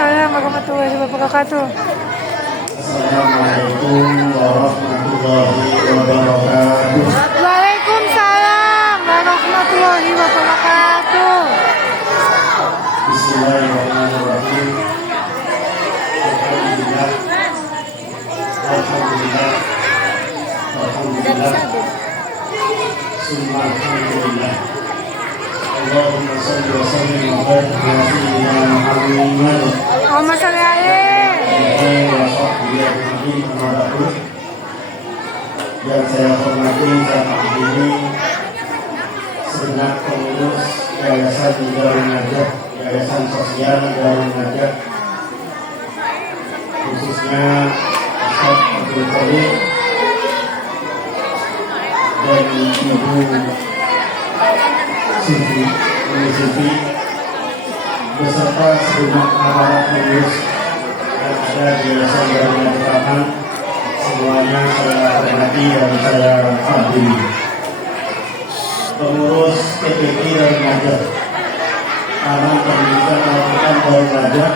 Waalaikumsalam warahmatullahi wabarakatuh. Assalamualaikum warahmatullahi wabarakatuh. Waalaikumsalam warahmatullahi wabarakatuh. Bismillahirrahmanirrahim. Alhamdulillah. Alhamdulillah. Alhamdulillah. Summa alhamdulillah. Allahumma salli wa sallim wa barik ala sayyidina Muhammad Allahumma sholli alaihi. wa sahbihi ajma'in. Amma ba'du. Yang saya hormati dan menghormati segenap pengurus Yayasan Darun Najah, Yayasan Sosial Darun Najah, khususnya Ustaz Abdul Qadir dan Ibu Siti beserta segenap aparat pengurus yang ada di Yayasan Darun Najah, semuanya saya hormati dan saya hadiri. Pengurus PPP Darun Najah, Taman Pendidikan Al-Quran Darun Najah,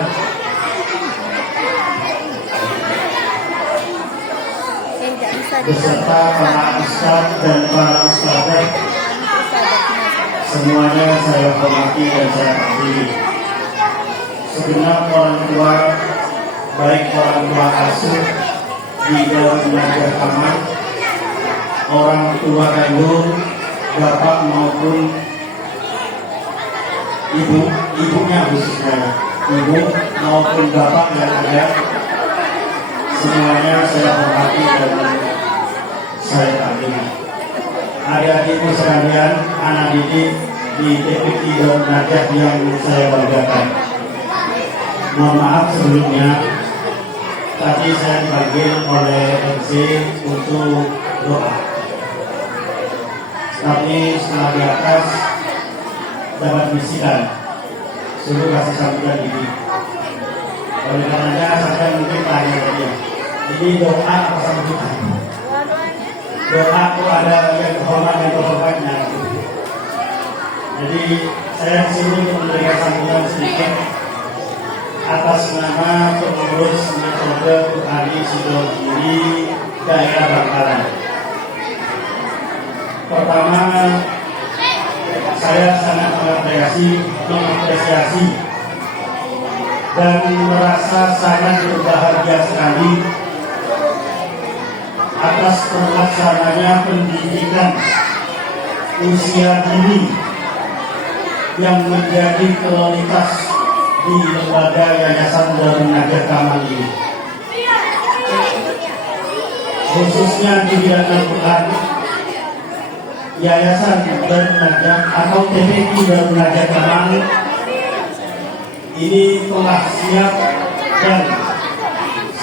beserta para ustaz dan para ustazah, semuanya saya hormati dan saya hadiri. Segenap orang tua, baik orang tua asuh di Darun Najah Taman, orang tua kandung, bapak maupun ibunya khususnya, ibu maupun bapak yang ada, semuanya saya hormati dan saya hadiri. Adik-adikku sekalian, anak didik di TPQ Darun Najah yang saya banggakan. Mohon maaf sebelumnya, tadi saya dipanggil oleh MC untuk doa. Tapi setelah di atas dapat bisikan, suruh kasih sambutan ini. Oleh karenanya saya mungkin tanya dia, ini doa apa sambutan? Doa itu ada yang kehormatan dan kehormatannya. Jadi saya disini untuk memberikan sambutan sedikit atas nama pengurus metode Qur'ani Sidogiri daerah Bangkalan. Pertama, saya sangat mengapresiasi dan merasa sangat berbahagia sekali atas terlaksananya pendidikan usia dini yang menjadi prioritas di lembaga Yayasan Darun Najah Taman ini, khususnya di bidang Al-Quran. Yayasan Darun Najah atau TPQ Darun Najah Taman ini telah siap dan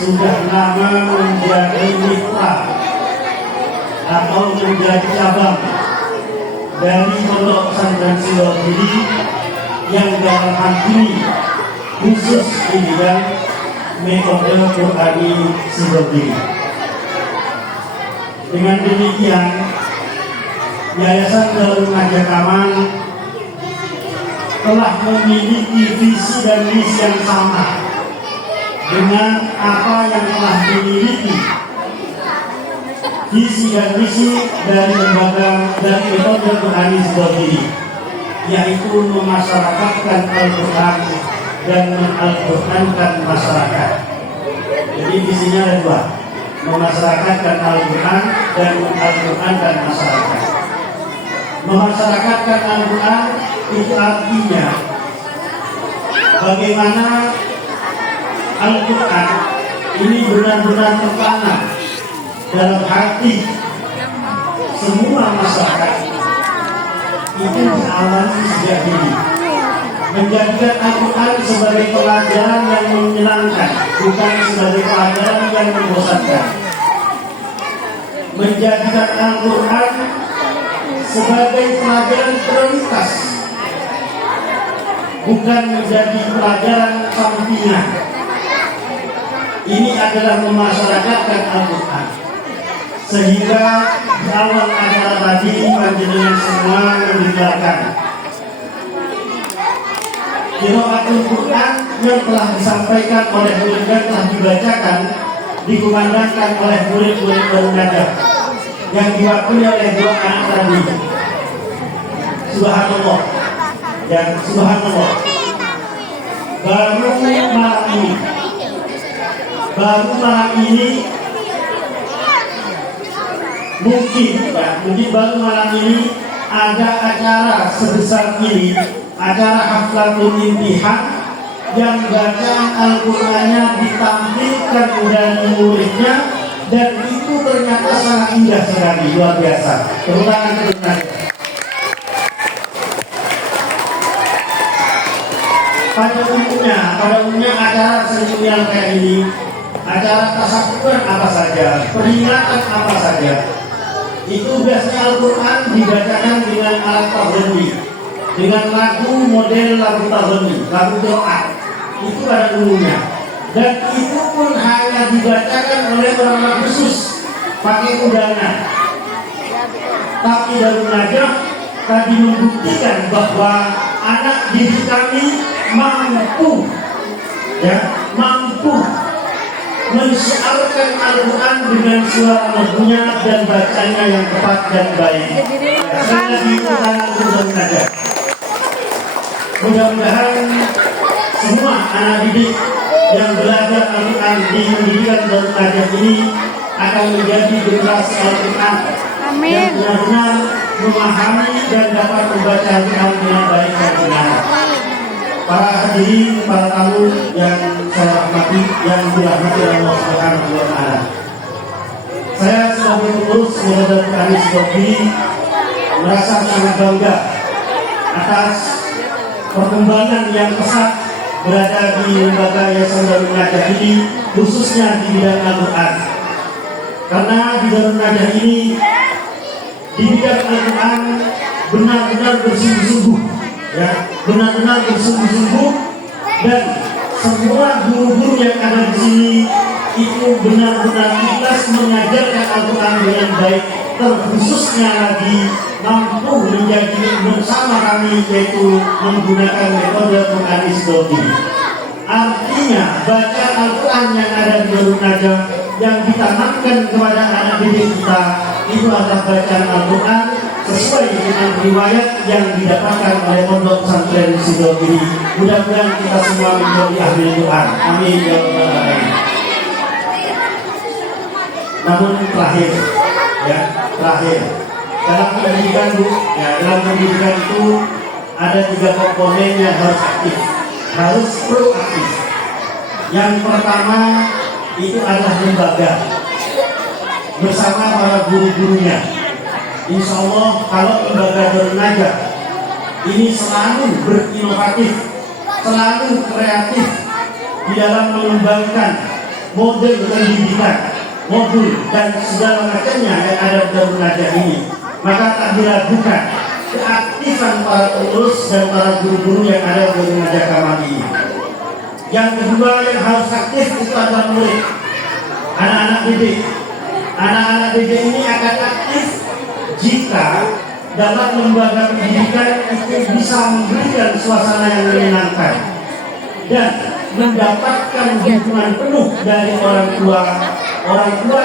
sudah lama menjadi mitra atau menjadi cabang dari Pondok Pesantren Sidogiri yang dalam hal ini khusus di bidang metode Qur'ani Sidogiri. Dengan demikian, Yayasan Darun Najah Taman telah memiliki visi dan misi yang sama dengan apa yang telah dimiliki visi dan misi dari lembaga dan metode Qur'ani Sidogiri, yaitu memasyarakatkan Al-Quran dan mengal-Qurankan masyarakat. Jadi visinya ada dua, memasyarakatkan Al-Quran dan mengal-Qurankan masyarakat. Memasyarakatkan Al-Quran itu artinya bagaimana Al-Quran ini benar-benar tertanam dalam hati semua masyarakat itu diawali sejak dini. Menjadikan Al-Quran sebagai pelajaran yang menyenangkan, bukan sebagai pelajaran yang membosankan. Menjadikan Al-Quran sebagai pelajaran prioritas, bukan menjadi pelajaran sampingan. Ini adalah memasyarakatkan Al-Quran. Sehingga di awal acara tadi panjenengan semua mendengarkan Qiraatul Quran yang telah disampaikan oleh murid dan telah dibacakan dikumandangkan oleh murid-murid Darun Najah yang diwakili oleh dua anak tadi. Subhanallah, dan subhanallah, baru malam ini mungkin baru malam ini ada acara sebesar ini, acara haflatul imtihan yang bacaan Al-Qur'annya ditampilkan dari muridnya, dan itu ternyata sangat indah sekali, luar biasa. Tepuk tangan. Pada umumnya acara seremonial kayak ini, acara tasawuran apa saja, peringatan apa saja, itu biasanya Al-Quran dibacakan dengan alat tabani, dengan lagu model lagu tabani, lagu doa. Itu pada umumnya, dan itu pun hanya dibacakan oleh orang khusus pakai undangan. Tapi Darun Najah tadi membuktikan bahwa anak didik kami mampu mensyiarkan Al-Quran dengan suara merdunya dan bacanya yang tepat dan baik. Sekali lagi Darun Najah. Mudah-mudahan semua anak didik yang belajar Al-Quran di pendidikan Darun Najah ini akan menjadi generasi Al-Quran yang benar-benar memahami dan dapat membaca Al-Quran dengan baik dan benar. Para hadirin, para tamu yang saya hormati, yang dirahmati Allah Subhanahu wa Ta'ala. Saya sebagai pengurus Yayasan Anis Doki merasa sangat bangga atas perkembangan yang pesat berada di lembaga Yayasan Darun Najah ini, khususnya di bidang Al-Quran. Karena di Darun Najah ini, di bidang Al-Quran benar-benar bersungguh-sungguh, benar-benar bersungguh-sungguh, dan semua guru-guru yang ada di sini itu benar-benar ikhlas mengajarkan Al-Quran dengan baik, terkhususnya lagi mampu menjadi bersama kami, yaitu menggunakan metode Quran Isdoki. Artinya baca Al-Quran yang ada di Darun Najah yang ditanamkan kepada anak didik kita itu adalah bacaan Al-Quran sesuai dengan riwayat yang didapatkan oleh Pondok Pesantren Sidogiri. Mudah-mudahan kita semua menjadi ahli Quran. Amin ya rabbal alamin. Namun terakhir dalam pendidikan itu ada 3 komponen yang harus aktif, harus proaktif. Yang pertama itu adalah lembaga bersama para guru-gurunya. Insya Allah kalau lembaga Darun Najah ini selalu berinovatif, selalu kreatif di dalam mengembangkan model pendidikan, modul dan segala macamnya yang ada di Darun Najah ini, maka tak diragukan keaktifan para pengurus dan para guru-guru yang ada di Darun Najah Kamal ini. Yang kedua yang harus aktif itu adalah murid, anak-anak didik. Anak-anak didik ini akan aktif jika dalam lembaga pendidikan itu bisa memberikan suasana yang menyenangkan dan mendapatkan dukungan penuh dari orang tua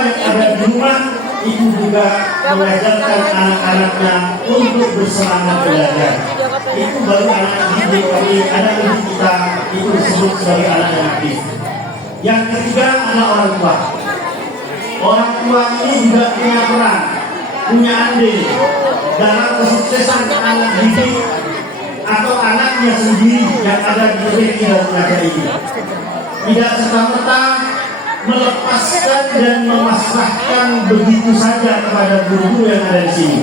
yang ada di rumah, itu juga mengajarkan anak-anaknya untuk bersemangat belajar. Itu baru anak didik kami, anak didik kita itu disebut sebagai anak yang aktif. Yang ketiga adalah orang tua. Orang tua ini juga punya peran, punya andil dalam kesuksesan anak didik atau anaknya sendiri yang ada di negeri Darun Najah ini. Tidak serta-merta melepaskan dan memasrahkan begitu saja kepada guru-guru yang ada di sini,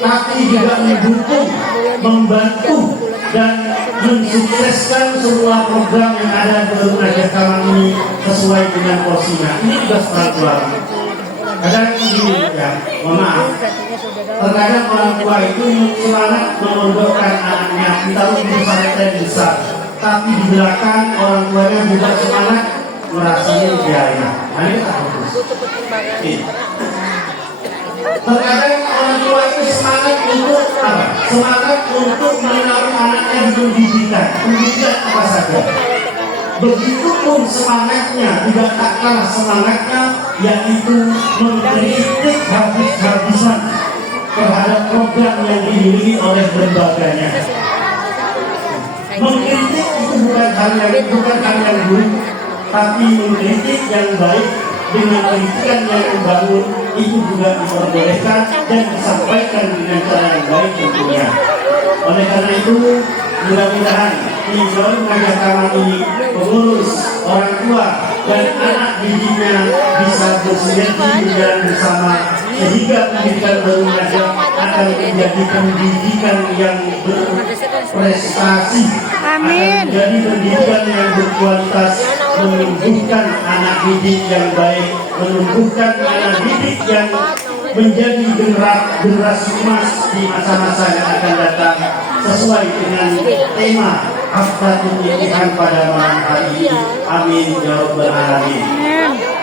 tapi juga mendukung, membantu dan mensukseskan semua program yang ada di Darun Najah Kamal ini sesuai dengan porsinya. Ini tugas orang tua. Kadang begini mohon maaf, terkadang orang tua itu semangat memondokkan anaknya ditaruh di pesantren besar, tapi di belakang orang tuanya juga semangat merasanya biaya. Nah ini tak bagus. Terkadang orang tua itu semangat untuk apa? Semangat untuk menaruh anaknya di pendidikan apa saja. begitupun semangatnya tidak tak kalah semangatnya, yaitu mengkritik habis-habisan terhadap program yang dimiliki oleh lembaganya. Mengkritik itu bukan hal yang buruk, tapi mengkritik yang baik dengan kritikan yang membangun itu juga diperbolehkan dan disampaikan dengan cara yang baik tentunya. Oleh karena itu, mudah-mudahan di dalam ngajak kamar ini pengurus, orang tua dan anak didiknya bisa bersinergi berjalan bersama, sehingga pendidikan baru ngajak akan menjadi pendidikan yang berprestasi, Amin. akan menjadi pendidikan yang berkualitas, menumbuhkan anak didik yang baik, menumbuhkan anak didik yang menjadi generasi emas di masa-masa yang akan datang, sesuai dengan tema Haflatul Imtihan pada malam hari ini. Amin ya rabbal alamin.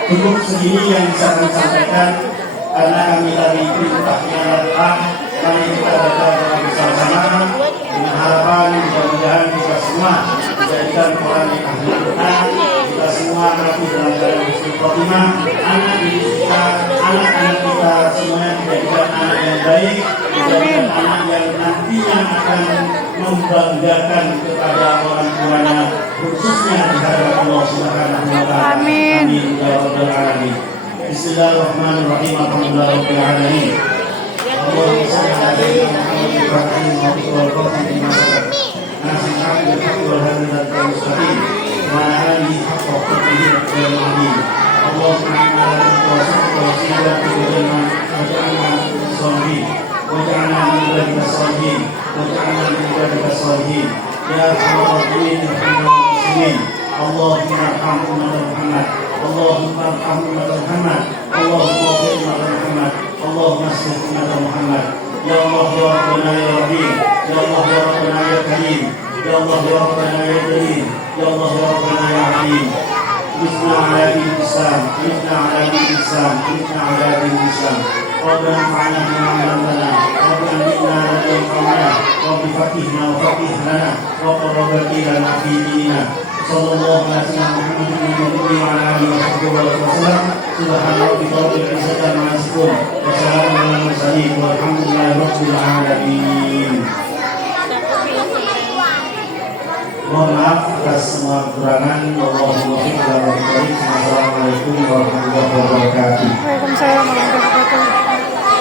Cukup segini yang bisa kami sampaikan, karena kami tadi perintahnya adalah mari kita baca bersama-sama dengan harapan mudah-mudahan kita semua dijadikan orang yang ahli Quran, kita semua mati dalam keadaan husnul khotimah, anak didik kita, anak-anak kita semuanya dijadikan anak yang baik, dijadikan anak yang nantinya akan membanggakan kepada orang tuanya, khususnya di hadapan Allah Subhanahu wa taala. Amin. Amin ya rabbal alamin. Bismillahirrahmanirrahim. Alhamdulillahirabbil alamin. Allahumma shalli ala sayyidina Muhammadin wa ala alihi wa sahbihi wa sallam. Nasihat dan fakul hadal mustaqim wa ala alihi haqqa qadrihi wa qadrihi. Allahumma inna nas'aluka wasilatan ila jannah wa ja'alna min salihin wa ja'alna min ibadika salihin wa ja'alna min ibadika salihin. Ya arhamar rahimin ya arhamar muslimin. Allahumma arham ummat Muhammad. Allahumma arham ummat Muhammad. Allahumma ighfir ummat Muhammad. Allahumma aslih ummat Muhammad. Ya Allah ya Rabbana ya Rahim. Ya Allah ya Rabbana ya Karim. Ya Allah ya Rabbana ya Karim. Ya Allah ya Rabbana ya Rahim. Bisna ala din Islam. Bisna ala din Islam. Bisna ala din Islam. Rabbana fa'ala bima 'allamtana. Rabbana inna la yanfa'una. Rabbi faqihna wa faqih lana. Wa qarrabati lana fi dinina. Sallallahu alaihi wa ala alihi wa sahbihi wa sallam. Subhana rabbika rabbil izzati amma yasifun. Wa salamun alal mursalin walhamdulillahi rabbil alamin. Mohon maaf atas semua kekurangan. Assalamualaikum warahmatullahi wabarakatuh. Waalaikumsalam warahmatullahi wabarakatuh.